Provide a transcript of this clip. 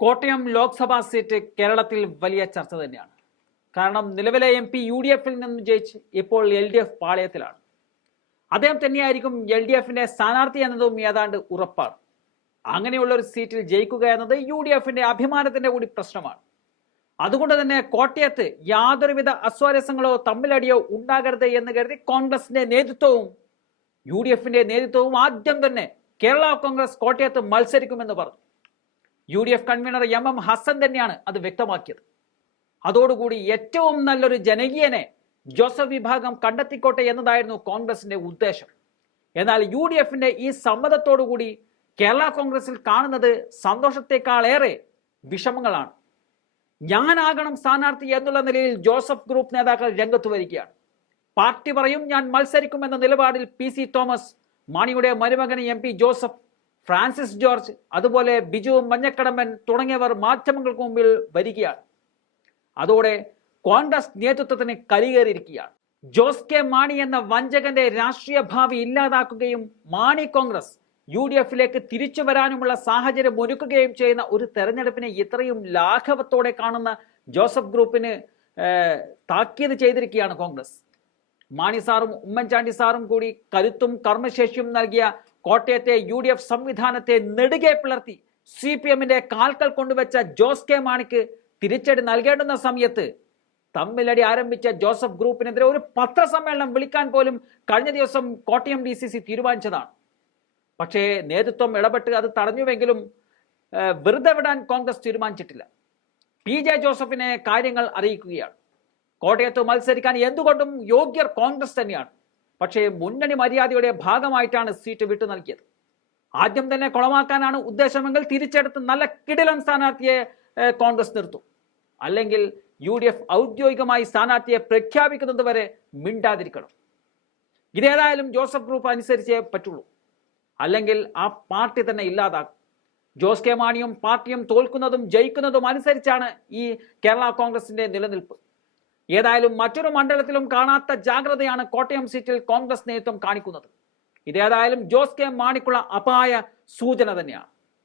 Kottayam Lok Sabha seat കേരളത്തിൽ വലിയ ചർച്ച തന്നെയാണ്. കാരണം നിലവിലെ എം പി യു ഡി എഫിൽ നിന്നും ജയിച്ച് ഇപ്പോൾ എൽ ഡി എഫ് പാളയത്തിലാണ്. അദ്ദേഹം തന്നെയായിരിക്കും എൽ ഡി എഫിന്റെ സ്ഥാനാർത്ഥി എന്നതും ഏതാണ്ട് ഉറപ്പാണ്. അങ്ങനെയുള്ള ഒരു സീറ്റിൽ ജയിക്കുക എന്നത് യു ഡി എഫിന്റെ അഭിമാനത്തിന്റെ കൂടി പ്രശ്നമാണ്. അതുകൊണ്ട് തന്നെ കോട്ടയത്ത് യാതൊരുവിധ അസ്വാരസ്യങ്ങളോ തമ്മിലടിയോ ഉണ്ടാകരുത് എന്ന് കരുതി കോൺഗ്രസിന്റെ നേതൃത്വവും യു ഡി എഫിന്റെ നേതൃത്വവും ആദ്യം തന്നെ കേരള കോൺഗ്രസ് കോട്ടയത്ത് മത്സരിക്കുമെന്ന് പറഞ്ഞു. U D F convener M M Hasan തന്നെയാണ് അത് വ്യക്തമാക്കിയത്. അതോടുകൂടി ഏറ്റവും നല്ലൊരു ജനകീയനെ ജോസഫ് വിഭാഗം കണ്ടെത്തിക്കോട്ടെ എന്നതായിരുന്നു കോൺഗ്രസിന്റെ ഉദ്ദേശം. എന്നാൽ യു ഡി എഫിന്റെ ഈ സമ്മതത്തോടുകൂടി കേരള കോൺഗ്രസിൽ കാണുന്നത് സന്തോഷത്തെക്കാളേറെ വിഷമങ്ങളാണ്. ഞാനാകണം സ്ഥാനാർത്ഥി എന്നുള്ള നിലയിൽ ജോസഫ് ഗ്രൂപ്പ് നേതാക്കൾ രംഗത്ത് വരികയാണ്. പാർട്ടി പറയും ഞാൻ മത്സരിക്കുമെന്ന നിലപാടിൽ പി സി തോമസ് മാണിയുടെ മരുമകൻ എം പി ജോസഫ് ഫ്രാൻസിസ് ജോർജ് അതുപോലെ ബിജു മഞ്ഞക്കടമ്പൻ തുടങ്ങിയവർ മാധ്യമങ്ങൾക്ക് മുമ്പിൽ വരികയാണ്. അതോടെ കോൺഗ്രസ് നേതൃത്വത്തിന് കലികേറിയിരിക്കുകയാണ്. ജോസ് കെ മാണി എന്ന വഞ്ചകന്റെ രാഷ്ട്രീയ ഭാവി ഇല്ലാതാക്കുകയും മാണി കോൺഗ്രസ് യു ഡി എഫിലേക്ക് തിരിച്ചു വരാനുമുള്ള സാഹചര്യം ഒരുക്കുകയും ചെയ്യുന്ന ഒരു തെരഞ്ഞെടുപ്പിനെ ഇത്രയും ലാഘവത്തോടെ കാണുന്ന ജോസഫ് ഗ്രൂപ്പിന് താക്കീത് ചെയ്തിരിക്കുകയാണ് കോൺഗ്രസ്. മാണി സാറും ഉമ്മൻചാണ്ടി സാറും കൂടി കരുത്തും കർമ്മശേഷിയും നൽകിയ കോട്ടയത്തെ യു ഡി എഫ് സംവിധാനത്തെ നെടുകെ പിളർത്തി സി പി എമ്മിന്റെ കാൽക്കൽ കൊണ്ടുവച്ച ജോസ് കെ മാണിക്ക് തിരിച്ചടി നൽകേണ്ടുന്ന സമയത്ത് തമ്മിലടി ആരംഭിച്ച ജോസഫ് ഗ്രൂപ്പിനെതിരെ ഒരു പത്രസമ്മേളനം വിളിക്കാൻ പോലും കഴിഞ്ഞ ദിവസം കോട്ടയം ഡി സി സി തീരുമാനിച്ചതാണ്. പക്ഷേ നേതൃത്വം ഇടപെട്ട് അത് തടഞ്ഞുവെങ്കിലും വെറുതെ വിടാൻ കോൺഗ്രസ് തീരുമാനിച്ചിട്ടില്ല. പി ജെ ജോസഫിനെ കാര്യങ്ങൾ അറിയിക്കുകയാണ്. കോട്ടയത്ത് മത്സരിക്കാൻ എന്തുകൊണ്ടും യോഗ്യർ കോൺഗ്രസ് തന്നെയാണ്. പക്ഷേ മുന്നണി മര്യാദയുടെ ഭാഗമായിട്ടാണ് സീറ്റ് വിട്ടു നൽകിയത്. ആദ്യം തന്നെ കുളമാക്കാനാണ് ഉദ്ദേശമെങ്കിൽ തിരിച്ചെടുത്ത് നല്ല കിടിലൻ സ്ഥാനാർത്ഥിയെ കോൺഗ്രസ് നിർത്തും. അല്ലെങ്കിൽ യു ഡി എഫ് ഔദ്യോഗികമായി സ്ഥാനാർത്ഥിയെ പ്രഖ്യാപിക്കുന്നത് വരെ മിണ്ടാതിരിക്കണം. ഇതേതായാലും ജോസഫ് ഗ്രൂപ്പ് അനുസരിച്ചേ പറ്റുള്ളൂ. അല്ലെങ്കിൽ ആ പാർട്ടി തന്നെ ഇല്ലാതാക്കും. ജോസ് കെ മാണിയും പാർട്ടിയും തോൽക്കുന്നതും ജയിക്കുന്നതും അനുസരിച്ചാണ് ഈ കേരള കോൺഗ്രസിന്റെ നിലനിൽപ്പ്. ഏതായാലും മറ്റൊരു മണ്ഡലത്തിലും കാണാത്ത ജാഗ്രതയാണ് കോട്ടയം സീറ്റിൽ കോൺഗ്രസ് നേതൃത്വം കാണിക്കുന്നത്. ഇതേതായാലും ജോസ് കെ മാണിക്കുള്ള അപായ സൂചന തന്നെയാണ്.